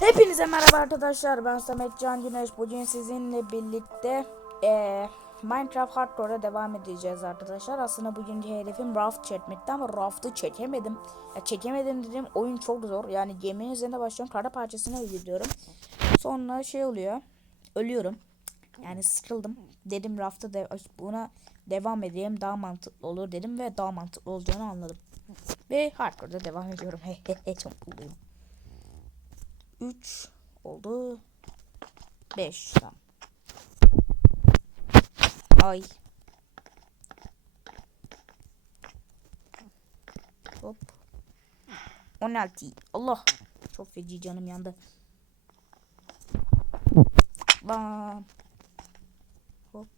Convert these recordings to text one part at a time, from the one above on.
Hepinize merhaba arkadaşlar. Ben Samet Can Güneş. Bugün sizinle birlikte eee, Minecraft Hardcore'a devam edeceğiz arkadaşlar. Aslında bugünkü hedefim raft çekmekti ama raftı çekemedim. Ya çekemedim dedim oyun çok zor. Yani geminin üzerinde başlıyorum. Kara parçasına gidiyorum. Sonra şey oluyor. Ölüyorum. Yani sıkıldım. Dedim rafta de buna devam edeyim daha mantıklı olur dedim ve daha mantıklı olacağını anladım. Ve hardcore'da devam ediyorum. Hehehe çok mutluyum. 3 oldu. 5 tamam. Ay. Hop. 16. Allah. Çok feci canım yandı. Bam. Hop.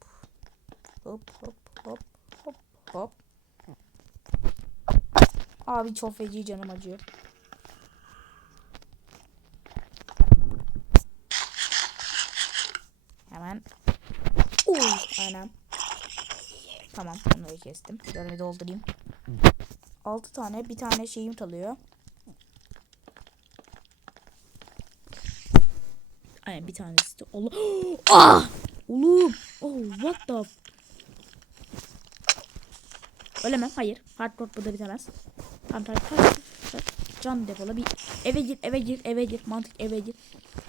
Hop hop hop hop hop. Abi çok feci canım acıyor. Hemen. Aynen. Tamam, onları kestim. Şöyle doldurayım. 6 tane, bir tane şeyim kalıyor. Aynen bir tanesi de. Allah. ah! Oğlum. Oh, what the Ölemem. Hayır. Hardcore burada bitemez. Tamam tamam. tamam. Can depola bir eve gir eve gir eve gir mantık eve gir.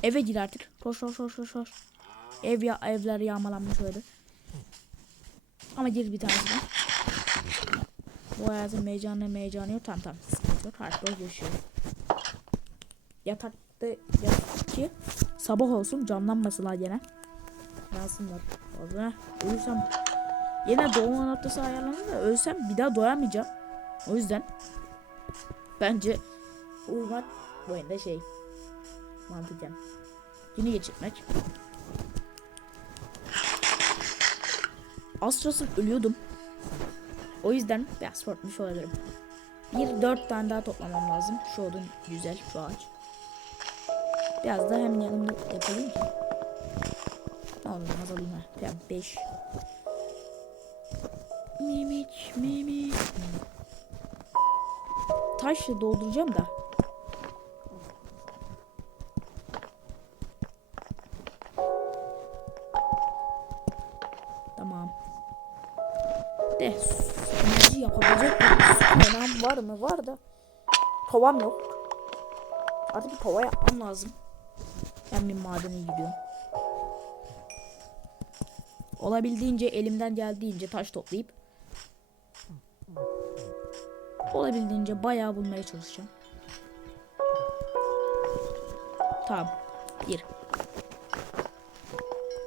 Eve gir artık. Koş koş koş koş koş. Ev ya evler yağmalanmış öyle. Ama gir bir tanesine. Bu hayatın mecanı mecanı yok. Tamam tamam. Sıkıntı yok. Hardcore yaşıyor. Yatakta yat ki sabah olsun canlanmasınlar gene. Yansınlar. Fazla. Ölürsem yine doğma noktası ayarlanır da ölsem bir daha doyamayacağım. O yüzden bence uyumak bu şey mantıken günü geçirmek. Astros'un ölüyordum. O yüzden biraz korkmuş olabilirim. Bir dört tane daha toplamam lazım. Şu odun güzel şu ağaç. Biraz da hem yanımda yapalım ki. Ne olur az alayım ha. Tamam 5. Mimik mimik. Taşla dolduracağım da. Kaynağım var da. Kovam yok. Artık bir kova yapmam lazım. Ben bir madene gidiyorum. Olabildiğince elimden geldiğince taş toplayıp olabildiğince bayağı bulmaya çalışacağım. Tamam. Gir.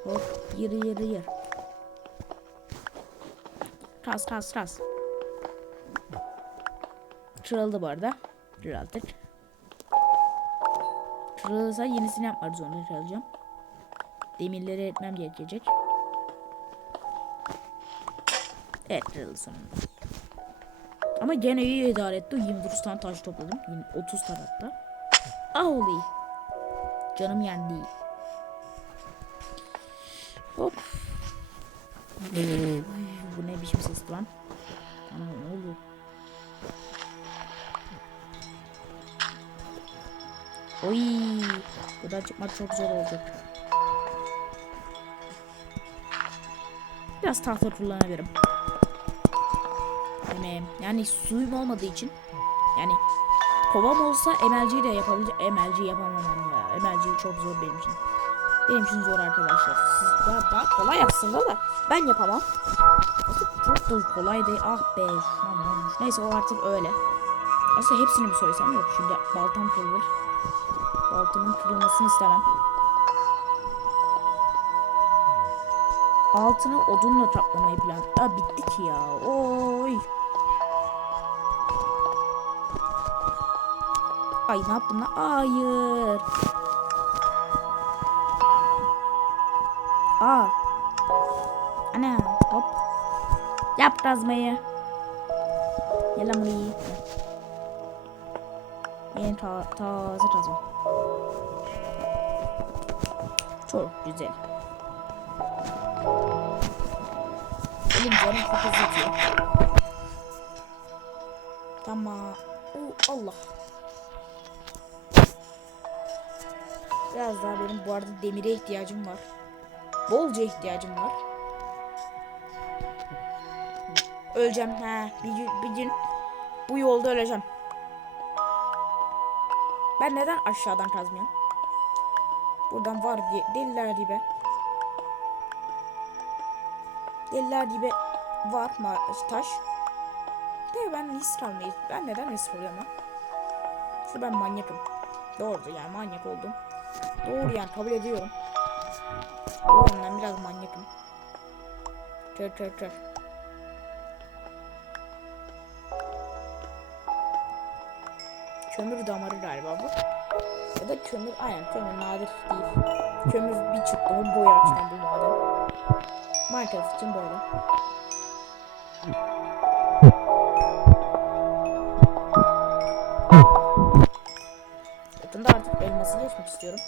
Hop. Gir gir gir. Kas kas kas. Kırıldı bu arada. Kırıldık. Kırılırsa yenisini yapmak zorunda kalacağım. Demirleri etmem gerekecek. Evet kırıldı sonunda. Ama gene iyi idare etti. 29 tane taş topladım. Yine 30 tane hatta. Ah olayım. Canım yendi. Hop. Bu ne biçim ses lan? Ana ne oluyor? Oy, buradan çıkmak çok zor olacak. Biraz tahta kullanabilirim. Emeğim. Yani suyum olmadığı için. Yani kovam olsa emelciyi de yapabilecek. Emelci yapamam ya. Emelci çok zor benim için. Benim için zor arkadaşlar. Siz daha, daha kolay aslında da ben yapamam. Çok da kolay değil. Ah be şu. Neyse o artık öyle. Aslında hepsini mi soysam yok. Şimdi baltam kırılır. Baltamın kırılmasını istemem. Altını odunla kaplamayı plan. Aa bitti ki ya. Oy. Ay ne yaptım lan? Hayır. Aa. Ana hop. Yap kazmayı. Gel lan buraya. Yeni ta taze kazma. Çok güzel. Elim canım çok acıtıyor. Tamam. Oo, Allah. Biraz daha benim bu arada demire ihtiyacım var. Bolca ihtiyacım var. Öleceğim. He, bir, gün- bir gün bu yolda öleceğim. Ben neden aşağıdan kazmıyorum? Buradan var diye deliler gibi. Deliler gibi var taş. De ben risk almayı. Ben neden risk alıyorum lan? Ben manyakım. Doğru yani manyak oldum. Doğru yani kabul ediyorum. O yönden biraz manyakım. Tır tır tır. Kömür damarı galiba bu. Ya da kömür aynen kömür nadir değil. Kömür bir çıktı mı boya açılan bu maden. Minecraft için böyle. Yakında artık elması geçmek istiyorum.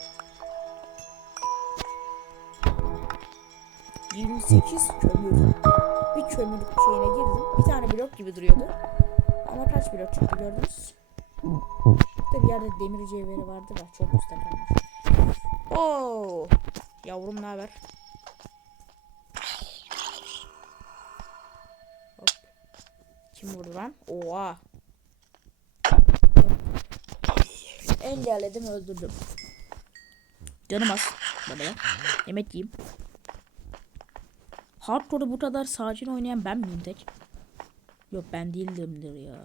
28 kömür. Bir kömür şeyine girdim. Bir tane blok gibi duruyordu. Ama kaç blok çıktı gördünüz? Burada bir yerde demir cevheri vardı da çok usta kalmış. Oo! Yavrum ne haber? Hop. Kim vurdu lan? Oha. Engelledim öldürdüm. Canım az. Bana ya. Yemek yiyeyim. Hardcore'u bu kadar sakin oynayan ben miyim tek? Yok ben değildimdir ya.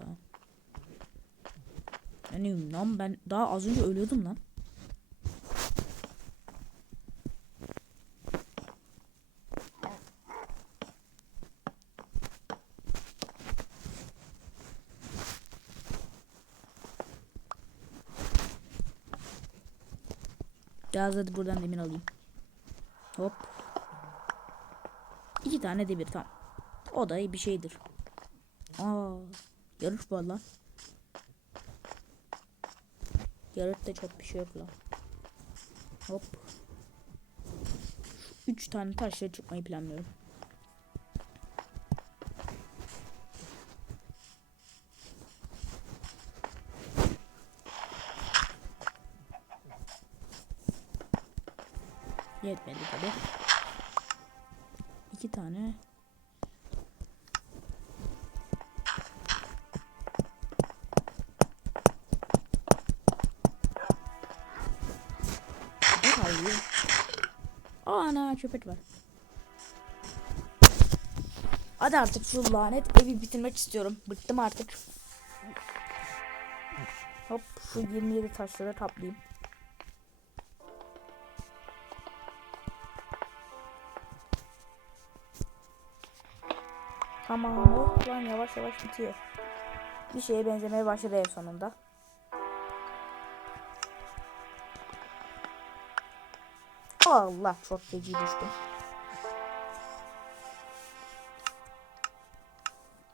Yani lan ben daha az önce ölüyordum lan. Biraz hadi buradan demir alayım. Hop. İki tane demir tamam. O da bir şeydir. Aa, yarış var lan. Yarışta çok bir şey yok lan. Hop. Şu üç tane taşla çıkmayı planlıyorum. Ana köpek var. Hadi artık şu lanet evi bitirmek istiyorum. Bıktım artık. Hop şu 27 taşları kaplayayım. Tamam oh lan yavaş yavaş bitiyor. Bir şeye benzemeye başladı ev sonunda. Allah çok feci düştüm.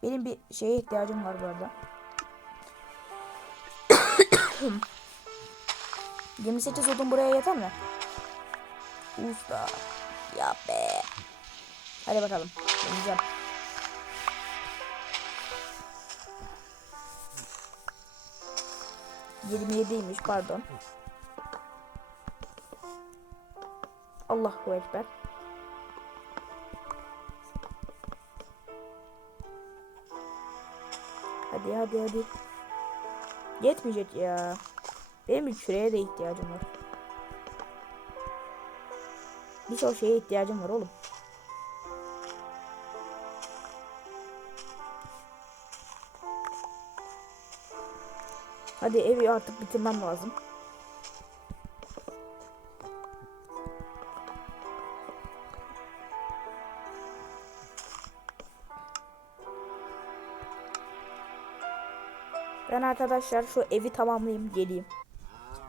Benim bir şeye ihtiyacım var bu arada. 28 odun buraya yeter mi? Usta. Ya be. Hadi bakalım. Deneyeceğim. Yirmi yediymiş pardon. Allahu Ekber. Hadi hadi hadi. Yetmeyecek ya. Benim bir küreye de ihtiyacım var. Birçok şeye ihtiyacım var oğlum. Hadi evi artık bitirmem lazım. Ben arkadaşlar şu evi tamamlayayım geleyim.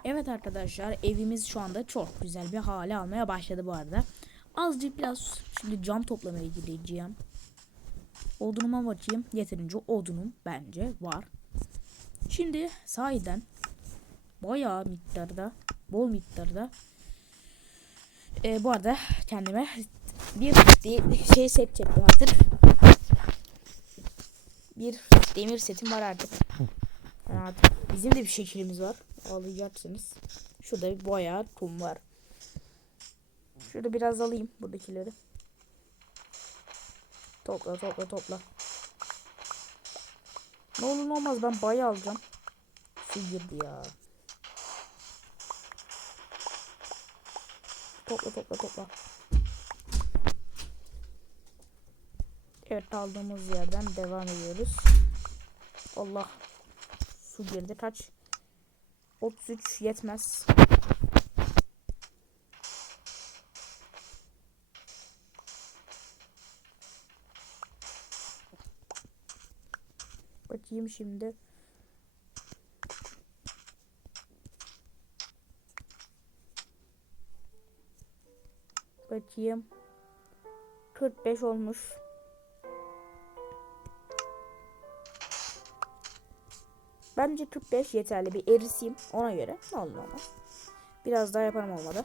Evet arkadaşlar evimiz şu anda çok güzel bir hale almaya başladı bu arada. Azıcık biraz şimdi cam toplamaya gideceğim. Odunuma bakayım. Yeterince odunum bence var. Şimdi sahiden bayağı miktarda bol miktarda e, bu arada kendime bir şey set çektim artık. Bir demir setim var artık. Yani bizim de bir şekilimiz var. Ağlayacaksınız. Şurada bayağı kum var. Şurada biraz alayım buradakileri. Topla topla topla. Ne olur ne olmaz ben bayağı alacağım. Su girdi ya. Topla topla topla. Evet aldığımız yerden devam ediyoruz. Allah. Su girdi kaç? 33 yetmez. Bakayım şimdi. Bakayım. 45 olmuş. Bence 45 yeterli. Bir erisiyim ona göre. Ne olur olmaz. Biraz daha yaparım olmadı.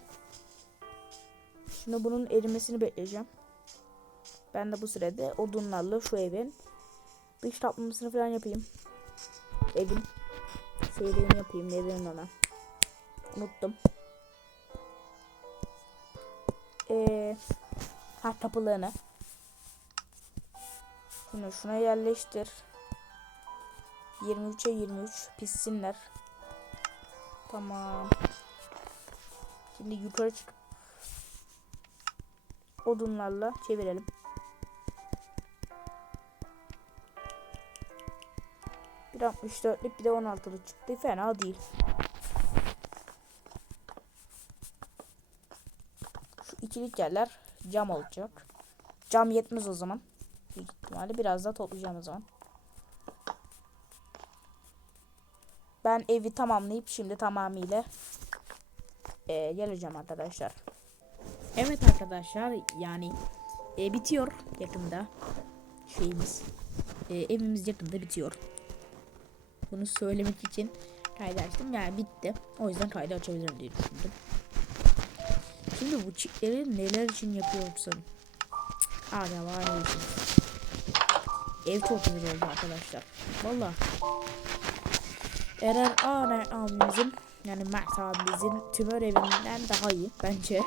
Şimdi bunun erimesini bekleyeceğim. Ben de bu sürede odunlarla şu evin dış taplamasını falan yapayım. Evin şeylerini yapayım. Ne denir ona? Unuttum. Ee, ha tapılığını. Şunu şuna yerleştir. 23'e 23 pissinler. Tamam. Şimdi yukarı çıkıp odunlarla çevirelim. Bir 64'lük bir de 16'lık çıktı. Fena değil. Şu ikilik yerler cam olacak. Cam yetmez o zaman. Büyük ihtimalle biraz daha toplayacağım o zaman. Ben evi tamamlayıp şimdi tamamıyla e, geleceğim arkadaşlar. Evet arkadaşlar yani e, bitiyor yakında şeyimiz. E, evimiz yakında bitiyor. Bunu söylemek için kaydı açtım. Yani bitti. O yüzden kaydı açabilirim diye düşündüm. Şimdi bu çiftleri neler için yapıyorsun? Aga var ne için? Ev çok güzel oldu arkadaşlar. Vallahi. Eren Aner abimizin yani Mert abimizin tümör evinden daha iyi bence.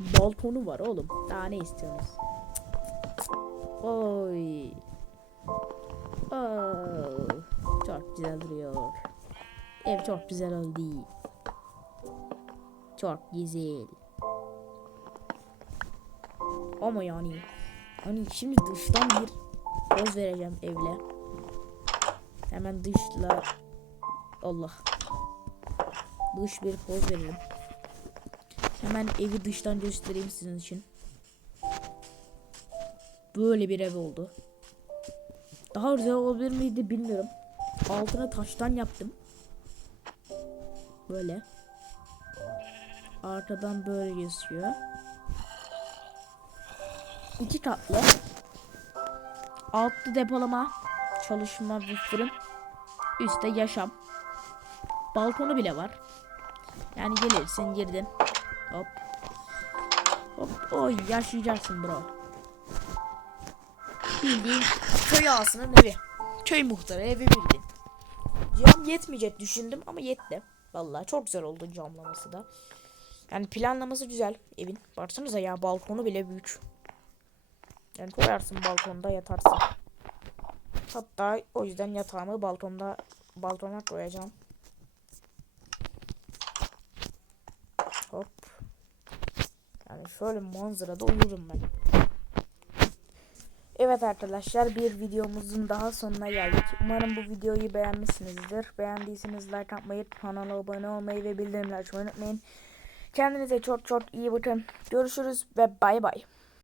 Balkonu var oğlum. Daha ne istiyorsunuz? Oy. Oh. Çok güzel duruyor. Ev çok güzel oldu. Çok güzel. Ama yani hani şimdi dıştan bir poz vereceğim evle. Hemen dışla Allah. Dış bir poz veririm. Hemen evi dıştan göstereyim sizin için. Böyle bir ev oldu. Daha güzel olabilir miydi bilmiyorum. Altına taştan yaptım. Böyle. Arkadan böyle gözüküyor. İki katlı. Altta depolama. Çalışma bir fırın. Üstte yaşam. Balkonu bile var. Yani gelirsin girdin. Hop. Hop. Oy yaşayacaksın bro. Bildiğin köy ağasının evi. Köy muhtarı evi bildin. Cam yetmeyecek düşündüm ama yetti. Vallahi çok güzel oldu camlaması da. Yani planlaması güzel evin. Baksanıza ya balkonu bile büyük. Yani koyarsın balkonda yatarsın. Hatta o yüzden yatağımı balkonda balkona koyacağım. Hop. Yani şöyle manzarada uyurum ben. Evet arkadaşlar bir videomuzun daha sonuna geldik. Umarım bu videoyu beğenmişsinizdir. Beğendiyseniz like atmayı, kanala abone olmayı ve bildirimleri açmayı unutmayın. Kendinize çok çok iyi bakın. Görüşürüz ve bay bay.